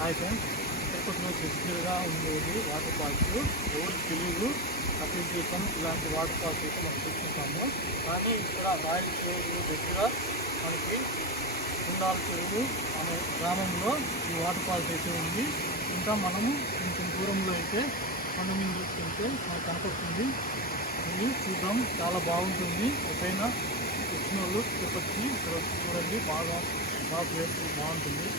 Hi friends, తిరుపతిలో దగ్గరగా ఉండేది వాటర్ ఫాల్స్ ఎవరికి తెలియదు. అప్లికేషన్ ఇలాంటి వాటర్ ఫాల్స్ అయితే మనం చూసుకుంటాము. కానీ ఇక్కడ రాయల్ చెరువు దగ్గర మనకి ఉండాల చెరువు అనే గ్రామంలో ఈ వాటర్ ఫాల్స్ అయితే ఉంది. ఇంకా మనము కొంచెం దూరంలో అయితే కొండ మీద చూసుకుంటే మనకు కనపడుతుంది. ఇది చూద్దాం, చాలా బాగుంటుంది. ఎప్పుడైనా వచ్చిన వాళ్ళు తిరుపతికి ఇక్కడ చూడండి, బాగా ప్లేస్ బాగుంటుంది.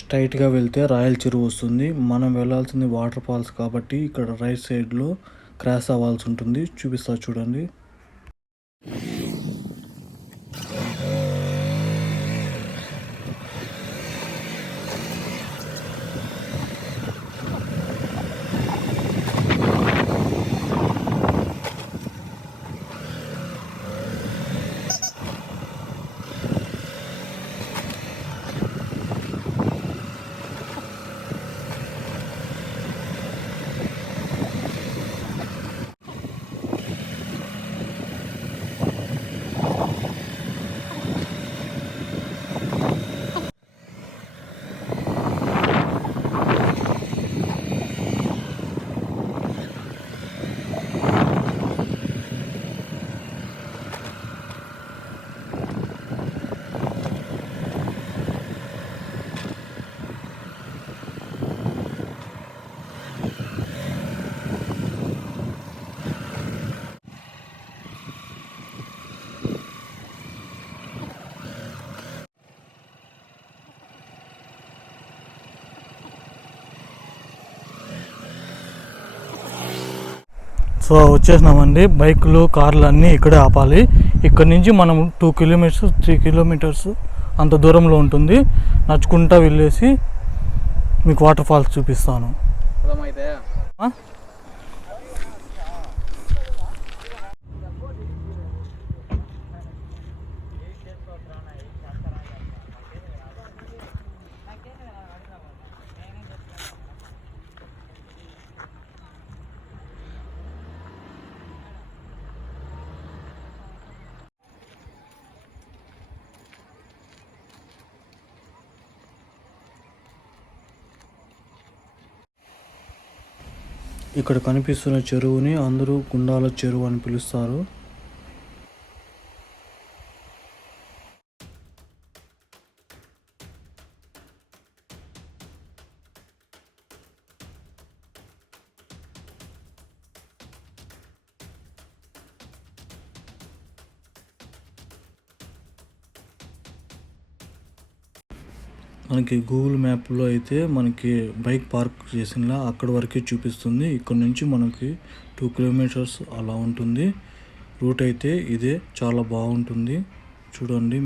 స్ట్రైట్గా వెళ్తే రాయల్ చెరువు వస్తుంది. మనం వెళ్ళాల్సింది వాటర్ ఫాల్స్ కాబట్టి ఇక్కడ రైట్ సైడ్లో క్రాస్ అవ్వాల్సి ఉంటుంది. చూపిస్తా చూడండి. సో వచ్చేసినామండి. బైకులు కార్లు అన్నీ ఇక్కడే ఆపాలి. ఇక్కడ నుంచి మనం 2 కిలోమీటర్స్ 3 కిలోమీటర్స్ అంత దూరంలో ఉంటుంది. నడుచుకుంటా వెళ్ళేసి మీకు వాటర్ ఫాల్స్ చూపిస్తాను. ఇక్కడ కనిపిస్తున్న చెరువుని అందరూ గుండాల చెరువు అని పిలుస్తారు. మనకి గూగుల్ మ్యాప్లో అయితే మనకి బైక్ పార్క్ చేసిన అక్కడ వరకే చూపిస్తుంది. ఇక్కడ నుంచి మనకి 2 కిలోమీటర్స్ అలా ఉంటుంది. రూట్ అయితే ఇదే, చాలా బాగుంటుంది చూడండి.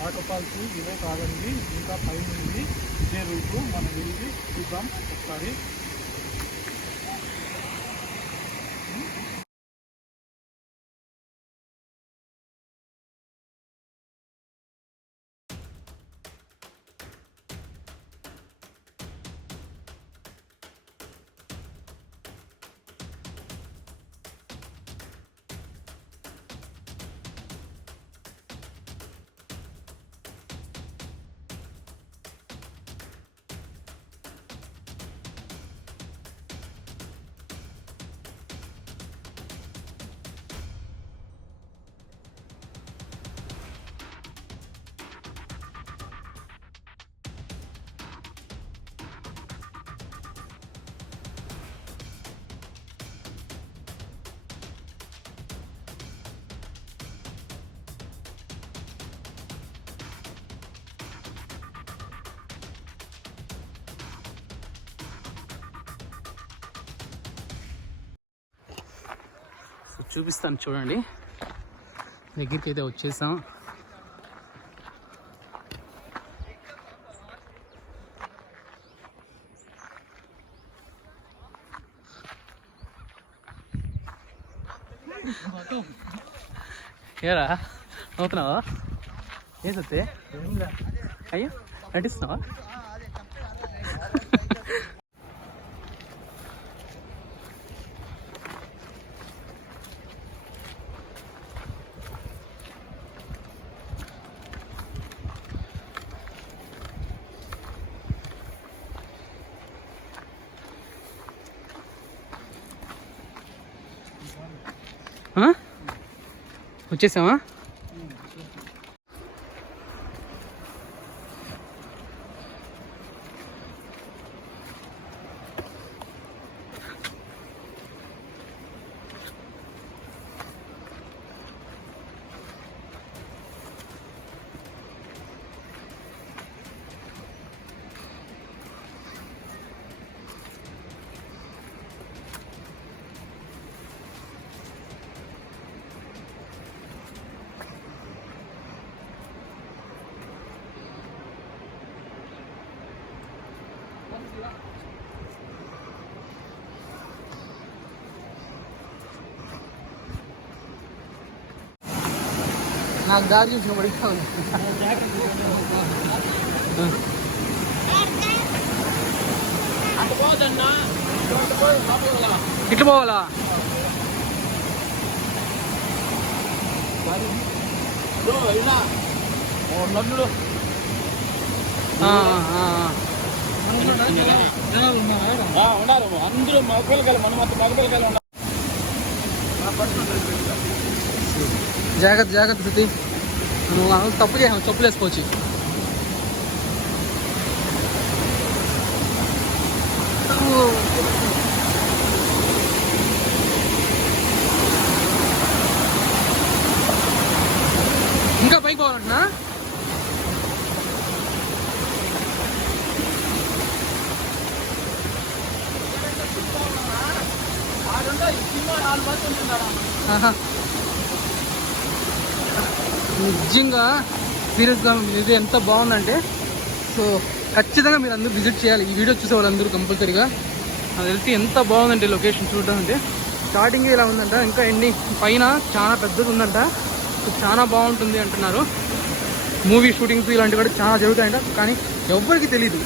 వాటర్ ఫాల్స్ ఇవే కాదండి, ఇంకా పైన ఉంది ఇదే రూటు. మనం వెళ్ళి చూద్దాం ఒకసారి. చూపిస్తాను చూడండి. దగ్గరికి అయితే వచ్చేసాం. ఏరా అవుతున్నావా? ఏ సత్తే అయ్యో నటిస్తున్నావా? వచ్చేసామా? నాకు దారి చూసిన పడిగా ఉంది. ఇట్లా పోవాలా? అందరూ మగపిల్లకాయలు మనం మగపిల్లకాయలు ఉన్నారు. జాగ్రత్త జాగ్రత్త శృతి, నువ్వు తప్పు చేసావు, చెప్పులు వేసుకోవచ్చు. ఇంకా పైకి పోవాలంటున్నా? నిజంగా సీరియస్గా ఇది ఎంత బాగుందంటే, సో ఖచ్చితంగా మీరు అందరూ విజిట్ చేయాలి. ఈ వీడియో చూసే వాళ్ళందరూ కంపల్సరీగా. నాకు తెలిసి ఎంత బాగుందంటే లొకేషన్ చూడడం అంటే. స్టార్టింగ్ ఇలా ఉందంట, ఇంకా ఎన్ని పైన చాలా పెద్దది ఉందంట. సో చాలా బాగుంటుంది అంటున్నారు. మూవీ షూటింగ్స్ ఇలాంటివి కూడా చాలా జరుగుతాయంట, కానీ ఎవ్వరికి తెలియదు.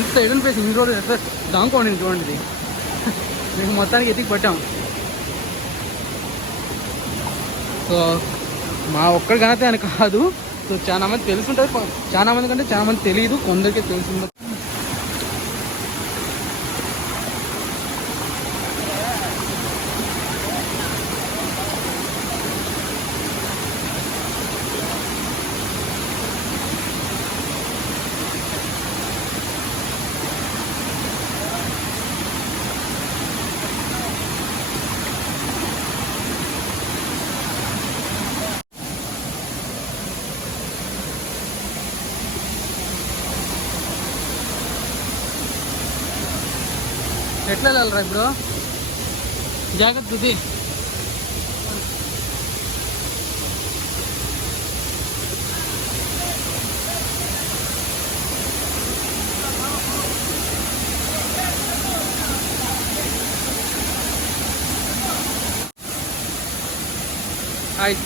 ఇంత ఎడన్ ప్లేస్ ఇన్ని రోజులు ఎంత దాంకోండి చూడండి. ఇది మేము మొత్తానికి ఎతికి పట్టాం. సో మా ఒక్కడి ఘనత అని కాదు, సో చాలా మంది తెలుసుంటుంది, చాలా మంది కంటే చాలా మంది తెలియదు, కొందరికే తెలుసుంటుంది. ఎట్లా వెళ్ళాలరా ఇప్పుడు? జాగ్రత్త ఇది. Hi.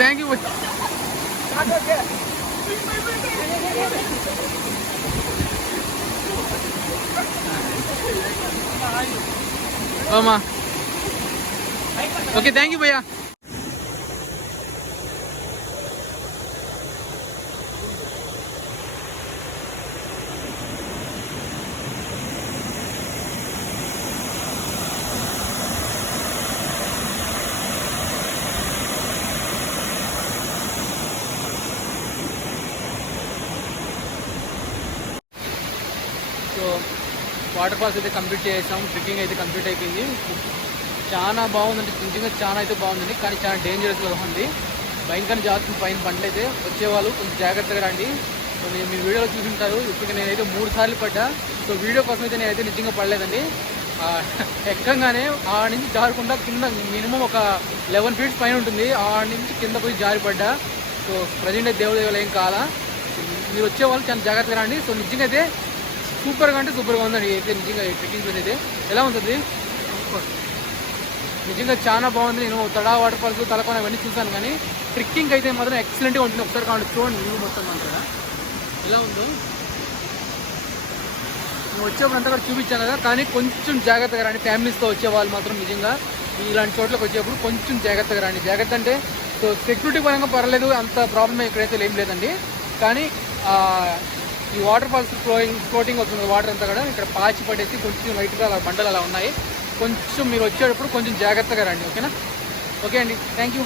Thank you. Okay thank you భయ్యా. సో వాటర్ ఫాల్స్ అయితే కంప్లీట్ చేసాం, ట్రెక్కింగ్ అయితే కంప్లీట్ అయిపోయింది. చాలా బాగుందండి, నిజంగా చాలా అయితే బాగుందండి, కానీ చాలా డేంజరస్గా ఉంది. భయంకర జాగ్రత్త పైన బండ్లు అయితే వచ్చేవాళ్ళు కొంచెం జాగ్రత్తగా రండి. సో నేను మీ వీడియోలో చూసుంటారు, ఇప్పుడు నేనైతే 3 సార్లు పడ్డా. సో వీడియో కోసం అయితే నేనైతే నిజంగా పడలేదండి. ఎక్కగానే ఆ నుంచి జారకుండా కింద మినిమం ఒక 11 ఫీట్స్ పైన ఉంటుంది, ఆ నుంచి కింద పోయి జారిపడ్డా. సో ప్రజెంట్ అయితే దేవుదేవులు ఏం కాదా. మీరు వచ్చేవాళ్ళు చాలా జాగ్రత్తగా రండి. సో నిజంగా అయితే సూపర్గా అంటే సూపర్గా ఉందండి అయితే నిజంగా ట్రెక్కింగ్ ప్లేస్ అయితే. ఎలా ఉంటుంది నిజంగా చాలా బాగుంది. నేను తడా వాటర్ ఫాల్స్ తలకోన అవన్నీ చూసాను, కానీ ట్రెక్కింగ్ అయితే మాత్రం ఎక్సలెంట్గా ఉంటుంది. ఒకసారి కావాలి చూడండి వ్యూ మొత్తం అంతా ఎలా ఉందో. నేను వచ్చేప్పుడు అంతా కూడా చూపించాను కదా, కానీ కొంచెం జాగ్రత్తగా రండి. ఫ్యామిలీస్తో వచ్చే వాళ్ళు మాత్రం నిజంగా ఇలాంటి చోట్లకి వచ్చేప్పుడు కొంచెం జాగ్రత్తగా రండి. జాగ్రత్త అంటే సో సెక్యూరిటీ పరంగా పర్లేదు, అంత ప్రాబ్లం ఇక్కడైతే ఏం లేదండి. కానీ ఈ వాటర్ ఫాల్స్ ఫ్లోటింగ్ వస్తుంది వాటర్ అంతా కూడా ఇక్కడ పాచి పడేసి కొంచెం లైట్గా అలా బండలు అలా ఉన్నాయి. కొంచెం మీరు వచ్చేటప్పుడు కొంచెం జాగ్రత్తగా రండి. ఓకేనా? ఓకే అండి, థ్యాంక్ యూ.